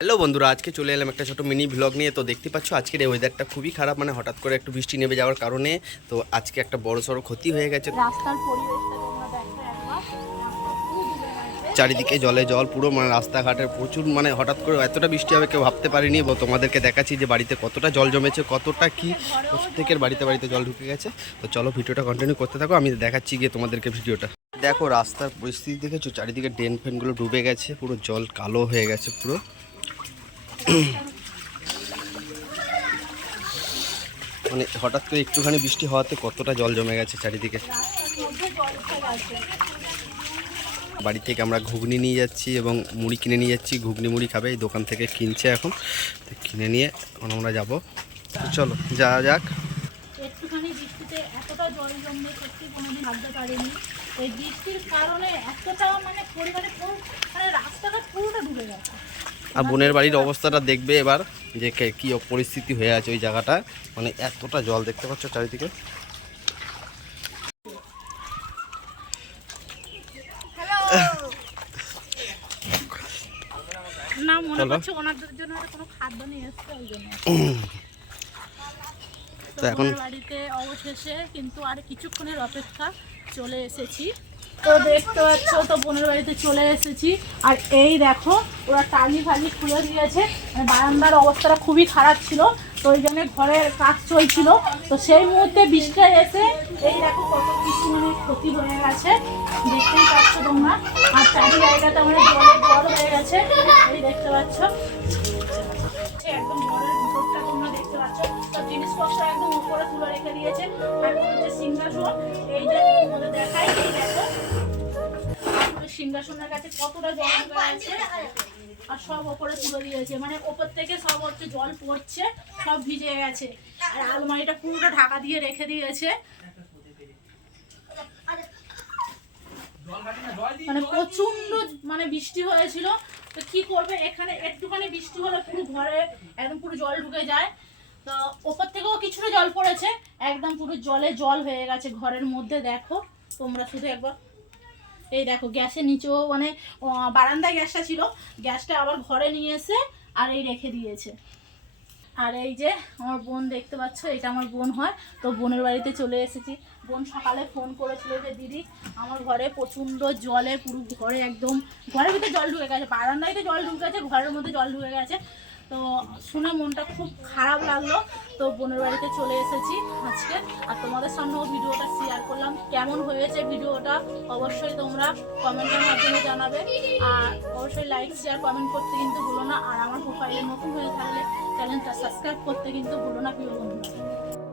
Hello বন্ধুরা, আজকে চলে এলাম একটা ছোটো মিনি ভ্লগ নিয়ে। তো দেখতে পাচ্ছ আজকের এই ওয়েদারটা খুবই খারাপ, মানে হঠাৎ করে একটু বৃষ্টি নেমে যাওয়ার কারণে তো আজকে একটা বড় সড়ো ক্ষতি হয়ে গেছে। রাস্তার পরিবেশটা তোমরা দেখো একবার, রাস্তা পুরো ডুবে গেছে। চারিদিকে জলে জল পুরো, মানে রাস্তাঘাটের প্রচুর, মানে হঠাৎ করে এতটা বৃষ্টি হবে কেউ ভাবতে পারিনি। তোমাদেরকে দেখাচ্ছি যে বাড়িতে কতটা জল জমেছে, কতটা কি প্রত্যেকের বাড়িতে বাড়িতে জল ঢুকে গেছে। তো চলো ভিডিওটা কন্টিনিউ করতে থাকো, আমি দেখাচ্ছি গিয়ে তোমাদেরকে ভিডিওটা। দেখো রাস্তার পরিস্থিতি দেখেছো, চারিদিকে ড্রেন ফ্যানগুলো ডুবে গেছে, পুরো জল কালো হয়ে গেছে পুরো। মানে হঠাৎ করে একটুখানি বৃষ্টি হওয়াতে কতটা জল জমে গেছে চারিদিকে। বাড়ি থেকে আমরা ঘুগনি নিয়ে যাচ্ছি এবং মুড়ি কিনে নিয়ে যাচ্ছি। ঘুগনি মুড়ি খাবে, এই দোকান থেকে কিনছে এখন, তো কিনে নিয়ে এখন আমরা যাবো। চলো যাওয়া যাক। একটুখানি বৃষ্টিতে এতটা জল জমবে সত্যি কোনোদিন ভাবতে পারিনি। এই বৃষ্টির কারণে এতটা মানে পরিবারের মানে রাস্তাটা পুরোটা ডুবে গেছে। আর বোনের বাড়ির অবস্থাটা দেখবে এবার, যে কী পরিস্থিতি হয়ে আছে ওই জায়গাটা, মানে এতটা জল দেখতে পাচ্ছ চারিদিকে। না মনে করছে ওনাদের জন্য কোনো খাদ্য নিয়ে এসছে ওই জন্য। তো এখন বাড়িতে অবশেষে কিন্তু আর কিছুক্ষণের অপেক্ষা, চলে এসেছি। তো দেখতে পাচ্ছ তো বোনের বাড়িতে চলে এসেছি। আর এই দেখো ওরা টালি ফালি খুলে দিয়েছে, বারান্দার অবস্থাটা খুবই খারাপ ছিল, তো ওই জন্য ঘরের কাজ চলছিল। তো সেই মুহূর্তে বৃষ্টিটা এসে এই দেখো কত কিছু মানে ক্ষতি হয়ে গেছে, দেখতেই পাচ্ছ তোমরা। আর চারি জায়গাটা মানে জলে জল হয়ে গেছে, এই দেখতে পাচ্ছ একদম ঘরের ভিতরটা তোমরা দেখতে পাচ্ছ। তো জিনিসপত্র একদম উপরে তুলে রেখে দিয়েছে। আর যে সিংহাসন, এই যে তোমাদের দেখাই, এই দেখো সিংহাসনের কাছে কতটা জল ঢুকে আছে, আর সব ওপরে তুলে দিয়েছে, মানে ওপর থেকে সব হচ্ছে জল পড়ছে, সব ভিজে গেছে। আর আলমারিটা পুরোটা ঢাকা দিয়ে রেখে দিয়েছে, মানে প্রচন্ড মানে বৃষ্টি হয়েছিল। তো কি করবে, এখানে একটুখানি বৃষ্টি হলে পুরো ঘরে একদম পুরো জল ঢুকে যায়। তো ওপর থেকেও কিছুটা জল পড়েছে, একদম পুরো জলে জল হয়ে গেছে ঘরের মধ্যে। দেখো তোমরা শুধু একবার, এই দেখো গ্যাসের নিচেও মানে বারান্দায় গ্যাসটা ছিল, গ্যাসটা আবার ঘরে নিয়ে এসে আর এই রেখে দিয়েছে। আর এই যে আমার বোন দেখতে পাচ্ছ, এটা আমার বোন হয়। তো বোনের বাড়িতে চলে এসেছি। বোন সকালে ফোন করেছিল যে দিদি আমার ঘরে প্রচণ্ড জলে পুরো ঘরে একদম ঘরের ভিতরে জল ঢুকে গেছে, বারান্দায় তো জল ঢুকে গেছে, ঘরের মধ্যে জল ঢুকে গেছে। তো শুনে মনটা খুব খারাপ লাগলো। তো বোনের বাড়িতে চলে এসেছি আজকে, আর তোমাদের সামনেও ভিডিওটা শেয়ার করলাম। কেমন হয়েছে ভিডিওটা অবশ্যই তোমরা কমেন্টের মাধ্যমে জানাবে, আর অবশ্যই লাইক শেয়ার কমেন্ট করতে কিন্তু ভুলো না। আর আমার প্রোফাইলে নতুন হয়ে থাকলে চ্যানেলটা সাবস্ক্রাইব করতে কিন্তু ভুলো না প্রিয় বন্ধুরা।